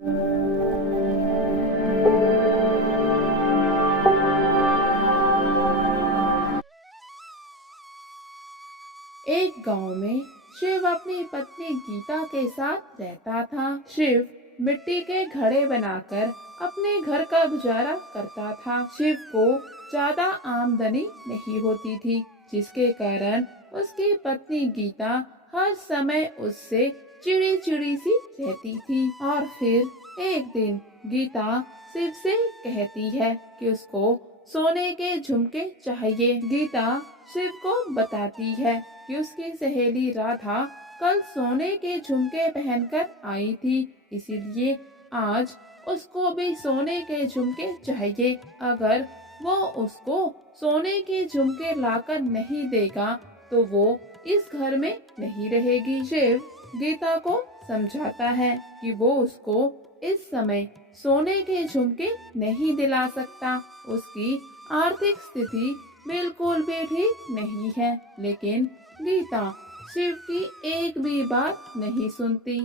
एक गांव में शिव अपनी पत्नी गीता के साथ रहता था। शिव मिट्टी के घड़े बनाकर अपने घर का गुजारा करता था। शिव को ज्यादा आमदनी नहीं होती थी, जिसके कारण उसकी पत्नी गीता हर समय उससे चिड़ी चिड़ी सी रहती थी। और फिर एक दिन गीता शिव से कहती है कि उसको सोने के झुमके चाहिए। गीता शिव को बताती है कि उसकी सहेली राधा कल सोने के झुमके पहनकर आई थी, इसीलिए आज उसको भी सोने के झुमके चाहिए। अगर वो उसको सोने के झुमके लाकर नहीं देगा तो वो इस घर में नहीं रहेगी। शिव गीता को समझाता है कि वो उसको इस समय सोने के झुमके नहीं दिला सकता। उसकी आर्थिक स्थिति बिल्कुल भी ठीक नहीं है, लेकिन गीता शिव की एक भी बात नहीं सुनती।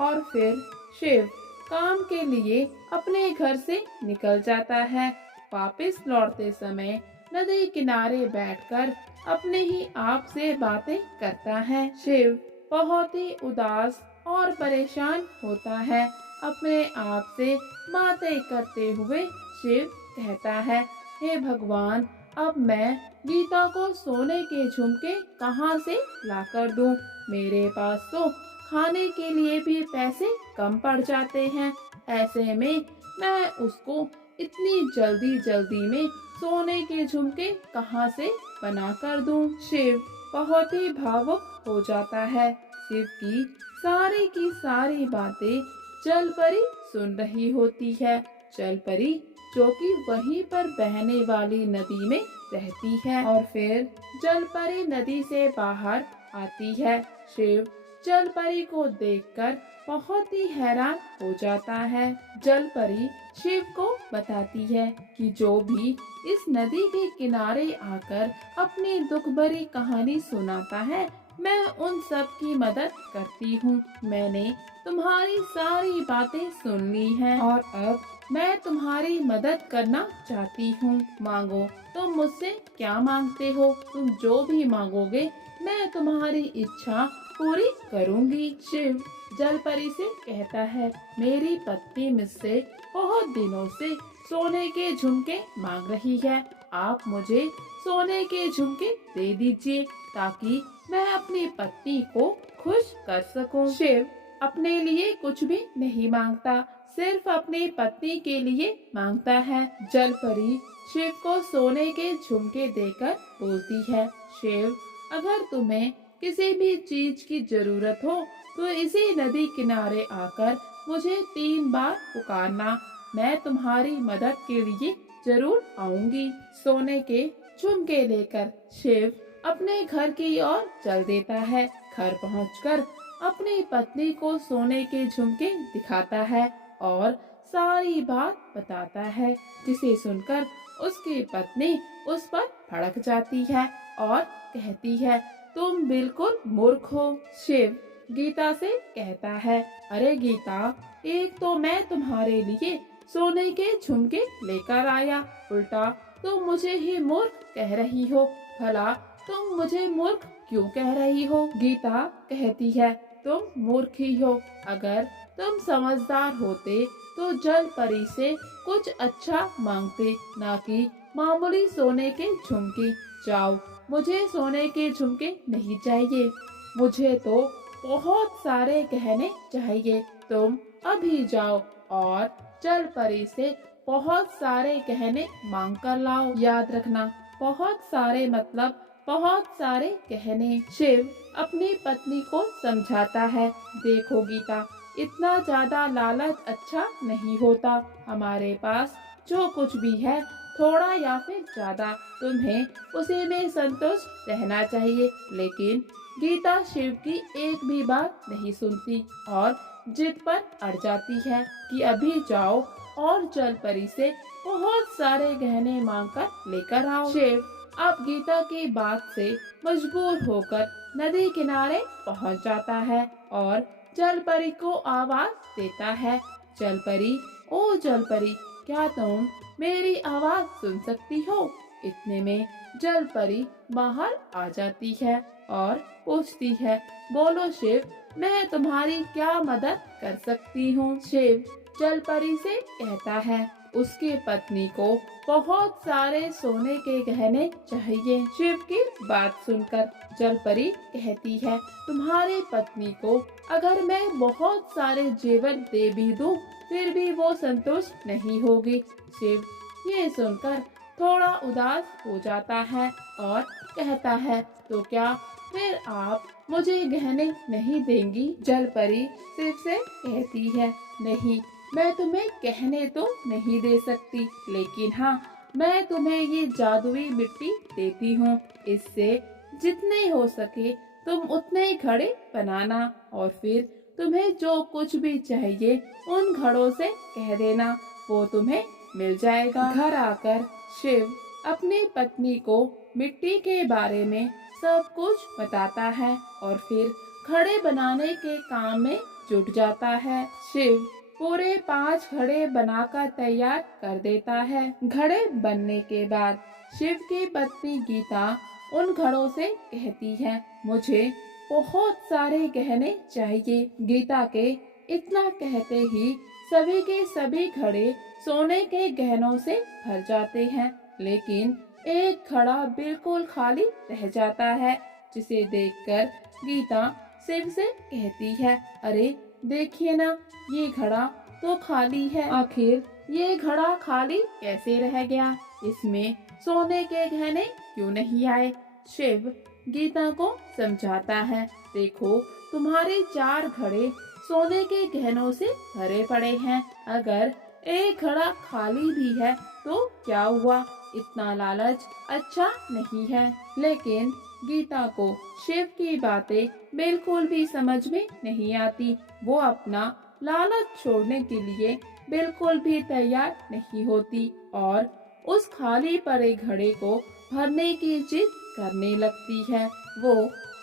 और फिर शिव काम के लिए अपने घर से निकल जाता है। वापस लौटते समय नदी किनारे बैठकर अपने ही आप से बातें करता है। शिव बहुत ही उदास और परेशान होता है। अपने आप से बातें करते हुए शिव कहता है, हे भगवान, अब मैं गीता को सोने के झुमके कहाँ से लाकर दूं? मेरे पास तो खाने के लिए भी पैसे कम पड़ जाते हैं। ऐसे में मैं उसको इतनी जल्दी जल्दी में सोने के झुमके कहाँ से बना कर दूं? शिव बहुत ही भावुक हो जाता है। शिव की सारी बातें जल परी सुन रही होती है। जल परी जो कि वहीं पर बहने वाली नदी में रहती है। और फिर जल परी नदी से बाहर आती है। शिव जल परी को देखकर बहुत ही हैरान हो जाता है। जल परी शिव को बताती है कि जो भी इस नदी के किनारे आकर अपनी दुख भरी कहानी सुनाता है, मैं उन सब की मदद करती हूँ। मैंने तुम्हारी सारी बातें सुन ली हैं और अब मैं तुम्हारी मदद करना चाहती हूँ। मांगो, तुम मुझसे क्या मांगते हो? तुम जो भी मांगोगे मैं तुम्हारी इच्छा पूरी करूँगी। शिव जल परी से कहता है, मेरी पत्नी मुझसे बहुत दिनों से सोने के झुमके मांग रही है। आप मुझे सोने के झुमके दे दीजिए ताकि मैं अपनी पत्नी को खुश कर सकूं। शिव अपने लिए कुछ भी नहीं मांगता, सिर्फ अपनी पत्नी के लिए मांगता है। जल परी शिव को सोने के झुमके देकर बोलती है, शिव, अगर तुम्हें किसी भी चीज की जरूरत हो तो इसी नदी किनारे आकर मुझे 3 बार पुकारना। मैं तुम्हारी मदद के लिए जरूर आऊंगी। सोने के झुमके लेकर शिव अपने घर की ओर चल देता है। घर पहुंचकर अपनी पत्नी को सोने के झुमके दिखाता है और सारी बात बताता है, जिसे सुनकर उसकी पत्नी उस पर भड़क जाती है और कहती है, तुम बिल्कुल मूर्ख हो। शिव गीता से कहता है, अरे गीता, एक तो मैं तुम्हारे लिए सोने के झुमके लेकर आया, उल्टा तुम मुझे ही मूर्ख कह रही हो। भला तुम मुझे मूर्ख क्यों कह रही हो? गीता कहती है, तुम मूर्ख ही हो। अगर तुम समझदार होते तो जल परी से कुछ अच्छा मांगते, ना कि मामूली सोने के झुमके। जाओ, मुझे सोने के झुमके नहीं चाहिए, मुझे तो बहुत सारे गहने चाहिए। तुम अभी जाओ और जल परी से बहुत सारे गहने मांग कर लाओ। याद रखना, बहुत सारे मतलब बहुत सारे गहने। शिव अपनी पत्नी को समझाता है, देखो गीता, इतना ज्यादा लालच अच्छा नहीं होता। हमारे पास जो कुछ भी है, थोड़ा या फिर ज्यादा, तुम्हें उसी में संतुष्ट रहना चाहिए। लेकिन गीता शिव की एक भी बात नहीं सुनती और जिद पर अड़ जाती है कि अभी जाओ और जल परी से बहुत सारे गहने मांग कर लेकर आओ। शिव अब गीता की बात से मजबूर होकर नदी किनारे पहुंच जाता है और जल परी को आवाज देता है, जल परी, ओ जल परी, क्या तुम मेरी आवाज सुन सकती हो? इतने में जल परी बाहर आ जाती है और पूछती है, बोलो शिव, मैं तुम्हारी क्या मदद कर सकती हूँ? शिव जल परी से कहता है, उसकी पत्नी को बहुत सारे सोने के गहने चाहिए। शिव की बात सुनकर जल परी कहती है, तुम्हारी पत्नी को अगर मैं बहुत सारे जेवर दे भी दूं, फिर भी वो संतुष्ट नहीं होगी। शिव ये सुनकर थोड़ा उदास हो जाता है और कहता है, तो क्या फिर आप मुझे गहने नहीं देंगी? जल परी शिव से कहती है, नहीं, मैं तुम्हें गहने तो नहीं दे सकती, लेकिन हाँ, मैं तुम्हें ये जादुई मिट्टी देती हूँ। इससे जितने हो सके तुम उतने घड़े बनाना और फिर तुम्हें जो कुछ भी चाहिए उन घड़ों से कह देना, वो तुम्हें मिल जाएगा। घर आकर शिव अपनी पत्नी को मिट्टी के बारे में सब कुछ बताता है और फिर घड़े बनाने के काम में जुट जाता है। शिव पूरे 5 घड़े बनाकर तैयार कर देता है। घड़े बनने के बाद शिव की पत्नी गीता उन घड़ों से कहती है, मुझे बहुत सारे गहने चाहिए। गीता के इतना कहते ही सभी के सभी घड़े सोने के गहनों से भर जाते हैं, लेकिन एक घड़ा बिल्कुल खाली रह जाता है, जिसे देखकर गीता शिव से कहती है, अरे देखिए ना, ये घड़ा तो खाली है। आखिर ये घड़ा खाली कैसे रह गया? इसमें सोने के गहने क्यों नहीं आए? शिव गीता को समझाता है, देखो, तुम्हारे 4 घड़े सोने के गहनों से भरे पड़े हैं। अगर एक घड़ा खाली भी है तो क्या हुआ? इतना लालच अच्छा नहीं है। लेकिन गीता को शिव की बातें बिल्कुल भी समझ में नहीं आती। वो अपना लालच छोड़ने के लिए बिल्कुल भी तैयार नहीं होती और उस खाली पड़े घड़े को भरने की जिद करने लगती है। वो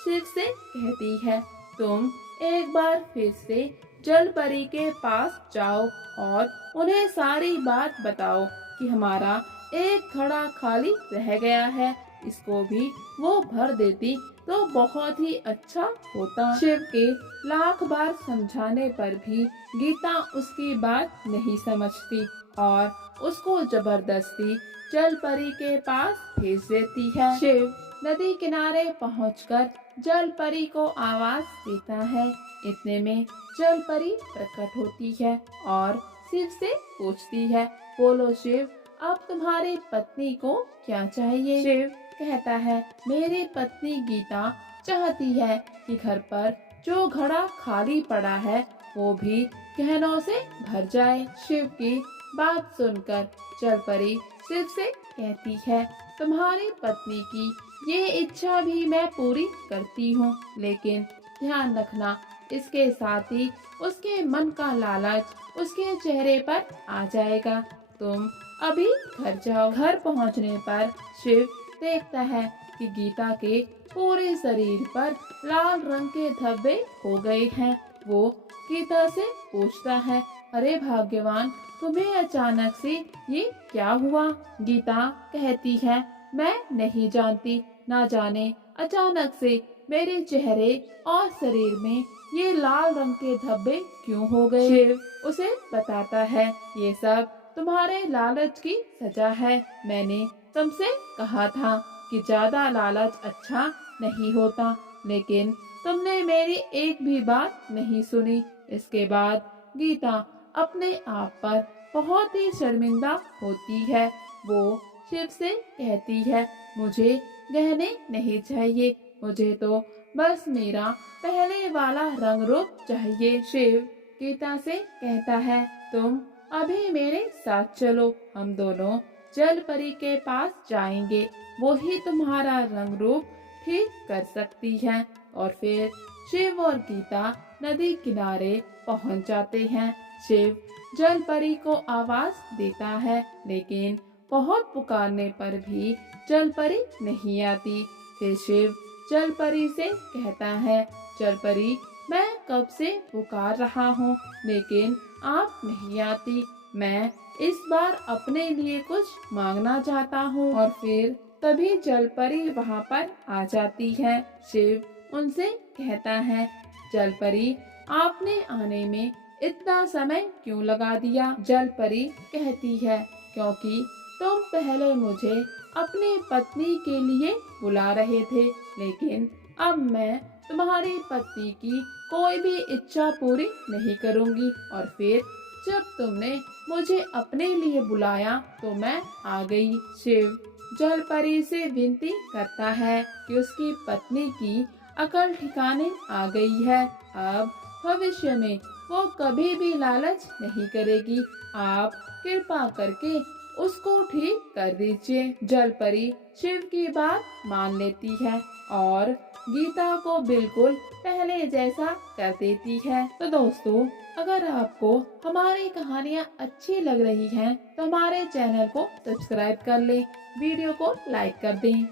शिव से कहती है, तुम एक बार फिर से जल परी के पास जाओ और उन्हें सारी बात बताओ कि हमारा एक घड़ा खाली रह गया है, इसको भी वो भर देती तो बहुत ही अच्छा होता। शिव के लाख बार समझाने पर भी गीता उसकी बात नहीं समझती और उसको जबरदस्ती जल परी के पास भेज देती है। शिव नदी किनारे पहुंचकर जल परी को आवाज देता है। इतने में जल परी प्रकट होती है और शिव से पूछती है, बोलो शिव, अब तुम्हारी पत्नी को क्या चाहिए? शिव कहता है, मेरी पत्नी गीता चाहती है कि घर पर जो घड़ा खाली पड़ा है वो भी गहनों से भर जाए। शिव की बात सुनकर जल परी शिव से कहती है, तुम्हारी पत्नी की ये इच्छा भी मैं पूरी करती हूँ, लेकिन ध्यान रखना, इसके साथ ही उसके मन का लालच उसके चेहरे पर आ जाएगा। तुम अभी घर जाओ। घर पहुँचने पर शिव देखता है कि गीता के पूरे शरीर पर लाल रंग के धब्बे हो गए हैं। वो गीता से पूछता है, अरे भाग्यवान, तुम्हें अचानक से ये क्या हुआ? गीता कहती है, मैं नहीं जानती, ना जाने अचानक से मेरे चेहरे और शरीर में ये लाल रंग के धब्बे क्यों हो गए। शिव उसे बताता है, ये सब तुम्हारे लालच की सजा है। मैंने तुमसे कहा था कि ज्यादा लालच अच्छा नहीं होता, लेकिन तुमने मेरी एक भी बात नहीं सुनी। इसके बाद गीता अपने आप पर बहुत ही शर्मिंदा होती है। वो शिव से कहती है, मुझे गहने नहीं चाहिए, मुझे तो बस मेरा पहले वाला रंग रूप चाहिए। शिव गीता से कहता है, तुम अभी मेरे साथ चलो, हम दोनों जल परी के पास जाएंगे, वो ही तुम्हारा रंग रूप ठीक कर सकती है। और फिर शिव और गीता नदी किनारे पहुंच जाते हैं। शिव जल परी को आवाज देता है, लेकिन बहुत पुकारने पर भी जल परी नहीं आती। फिर शिव जल परी से कहता है, जल परी, मैं कब से पुकार रहा हूँ, लेकिन आप नहीं आती, मैं इस बार अपने लिए कुछ मांगना चाहता हूँ। और फिर तभी जलपरी वहाँ पर आ जाती है। शिव उनसे कहता है, जलपरी आपने आने में इतना समय क्यों लगा दिया? जलपरी कहती है, क्योंकि तुम पहले मुझे अपने पत्नी के लिए बुला रहे थे, लेकिन अब मैं तुम्हारी पत्नी की कोई भी इच्छा पूरी नहीं करूंगी। और फिर जब तुमने मुझे अपने लिए बुलाया तो मैं आ गई। शिव जलपरी से विनती करता है कि उसकी पत्नी की अकल ठिकाने आ गई है। अब भविष्य में वो कभी भी लालच नहीं करेगी। आप कृपा करके उसको ठीक कर दीजिए। जलपरी शिव की बात मान लेती है और गीता को बिल्कुल पहले जैसा कर देती है। तो दोस्तों, अगर आपको हमारी कहानियाँ अच्छी लग रही हैं तो हमारे चैनल को सब्सक्राइब कर लें, वीडियो को लाइक कर दें।